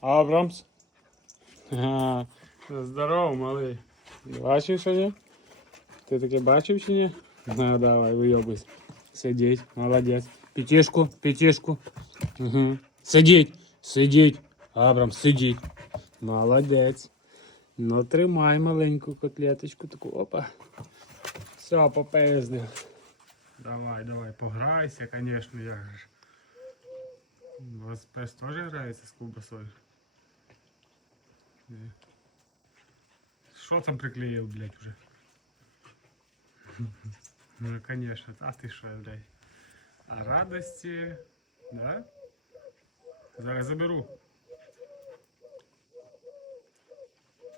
Абрамс. Ага. Здорово, малий. Бачив сьогодні? Ти таке бачив чи ні? Ну, давай, вийобуйся. Сидіть, молодець. П'ятішку, п'ятішку. Угу. Сидіть, сидіть. Абрамс, сидіть. Молодець. Ну, тримай маленьку котлеточку таку. Опа. Все, попиздив. Давай, давай, пограйся, конечно, як же. ж. У вас пес теж грається з ковбасою? Ні. Що там приклеїв, блядь, уже? Ну, конечно, а ти що, блядь? А радості, да? Зараз заберу.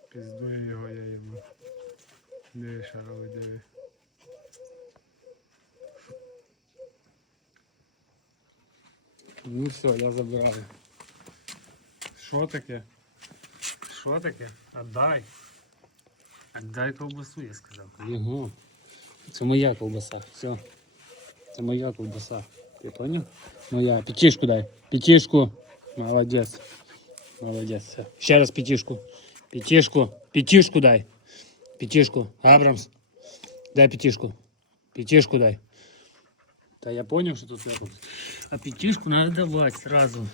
Піздую його я йому. Диви, шаровий, диви. Ну все, я забираю. Що таке? Що таке? Отдай. Отдай ковбасу, я сказав. Його. Це моя ковбаса. Все. Це моя ковбаса. Ти поняв? Моя. П'ятішку дай. П'ятішку. Молодець. Молодець. Все. Ще раз п'ятішку. П'ятішку. П'ятішку дай. П'ятішку. Абрамс. Дай п'ятішку. П'ятішку дай. Та я понял, що тут не А п'ятішку треба давати сразу.